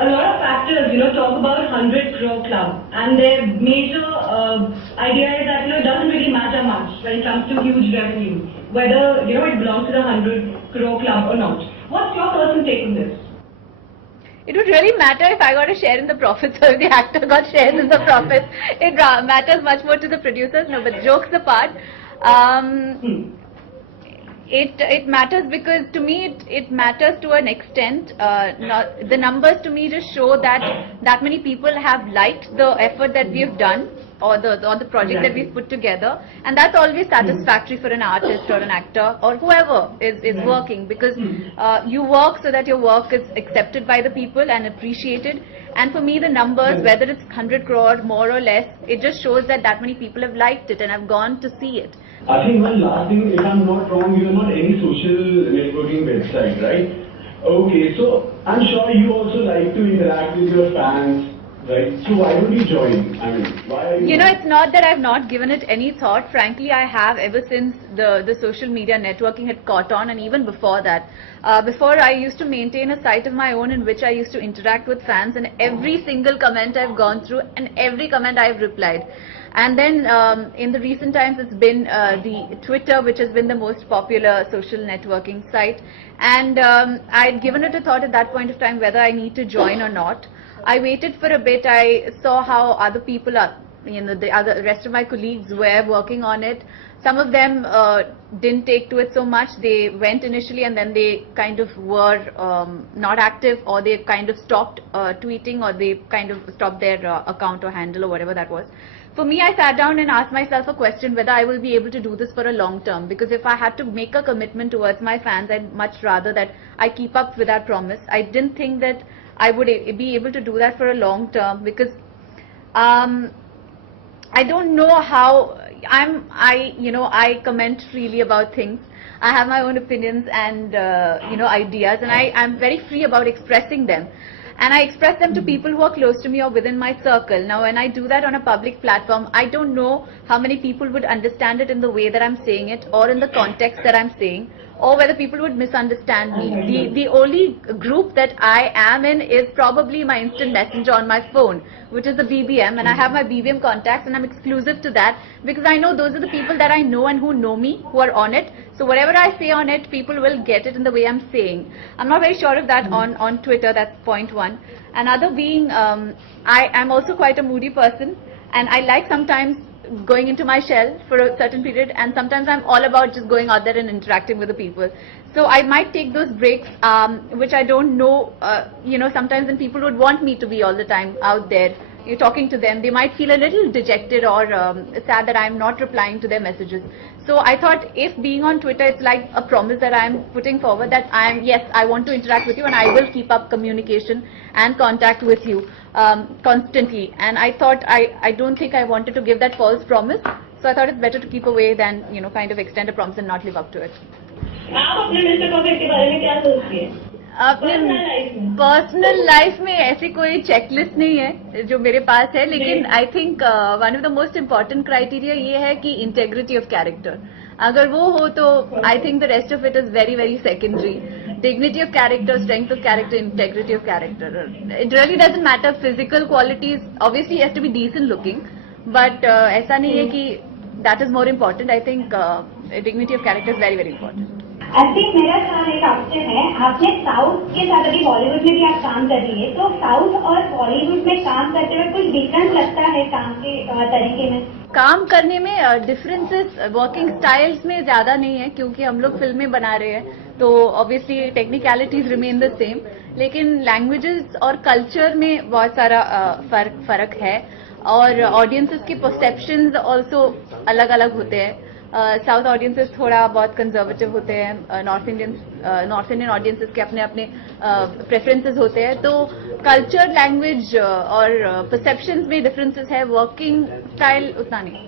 a lot of factors, talk about 100 crore club, and their major idea is that, it doesn't really matter much when it comes to huge revenue, whether, it belongs to the 100 crore club or not. What's your personal take on this? It would really matter if I got a share in the profits or if the actor got shares in the profits. It matters much more to the producers. No, but jokes apart, it matters because to me it matters to an extent. The numbers to me just show that many people have liked the effort that we have done or the project that we've put together, and that's always satisfactory for an artist or an actor or whoever is working, because you work so that your work is accepted by the people and appreciated. And for me, the numbers, whether it's 100 crore more or less, it just shows that many people have liked it and have gone to see it. I think one last thing, if I'm not wrong, you're not any social networking website, right? Okay, so I'm sure you also like to interact with your fans, right? So why don't you join? I mean, why are you it's not that I've not given it any thought. Frankly, I have ever since the social media networking had caught on, and even before that. Before, I used to maintain a site of my own in which I used to interact with fans, and every single comment I've gone through and every comment I've replied. And then in the recent times, it's been the Twitter, which has been the most popular social networking site. And I'd given it a thought at that point of time whether I need to join or not. I waited for a bit. I saw how other people are, the rest of my colleagues were working on it. Some of them didn't take to it so much. They went initially and then they kind of were not active, or they kind of stopped tweeting, or they kind of stopped their account or handle or whatever that was. For me, I sat down and asked myself a question whether I will be able to do this for a long term, because if I had to make a commitment towards my fans, I'd much rather that I keep up with that promise. I didn't think that I would be able to do that for a long term, because I don't know how I comment freely about things. I have my own opinions and ideas, and I'm very free about expressing them. And I express them to people who are close to me or within my circle. Now, when I do that on a public platform, I don't know how many people would understand it in the way that I'm saying it, or in the context that I'm saying, or whether people would misunderstand me. The only group that I am in is probably my instant messenger on my phone, which is the BBM, and I have my BBM contacts, and I'm exclusive to that because I know those are the people that I know and who know me, who are on it. So whatever I say on it, people will get it in the way I'm saying. I'm not very sure of that on Twitter. That's point one. Another being, I am also quite a moody person, and I like sometimes going into my shell for a certain period, and sometimes I'm all about just going out there and interacting with the people. So I might take those breaks, which I don't know, sometimes when people would want me to be all the time out there, you're talking to them, they might feel a little dejected or sad that I'm not replying to their messages. So I thought, if being on Twitter, it's like a promise that I'm putting forward, that yes, I want to interact with you and I will keep up communication and contact with you constantly. And I thought, I don't think I wanted to give that false promise. So I thought it's better to keep away than, kind of extend a promise and not live up to it. अपने personal life में ऐसी कोई checklist नहीं है जो मेरे पास है, लेकिन I think one of the most important criteria ये है कि इंटेग्रिटी ऑफ कैरेक्टर. अगर वो हो तो I think the rest of it is very very secondary. Dignity of character, strength of character, integrity of character. It really doesn't matter physical qualities. Obviously has to be decent looking, but ऐसा नहीं है कि that is more important. I think dignity of character is very very important. I think मेरा सवाल एक question है. आपने south के साथ अभी बॉलीवुड में भी आप काम कर रही है, तो साउथ और बॉलीवुड में काम करते हुए कुछ डिफरेंस लगता है काम के तरीके में? काम करने में डिफरेंसेस वर्किंग स्टाइल्स में ज्यादा नहीं है, क्योंकि हम लोग फिल्में बना रहे हैं, तो obviously technicalities remain the same. लेकिन लैंग्वेजेस और कल्चर में बहुत सारा फर्क है, और ऑडियंसेस के परसेप्शंस ऑल्सो अलग अलग होते हैं. साउथ ऑडियंसेस थोड़ा बहुत कंजर्वेटिव होते हैं, नॉर्थ इंडियन ऑडियंसेस के अपने अपने प्रेफरेंसेस होते हैं. तो कल्चर, लैंग्वेज और परसेप्शंस में डिफरेंसेस है, वर्किंग स्टाइल उतना नहीं.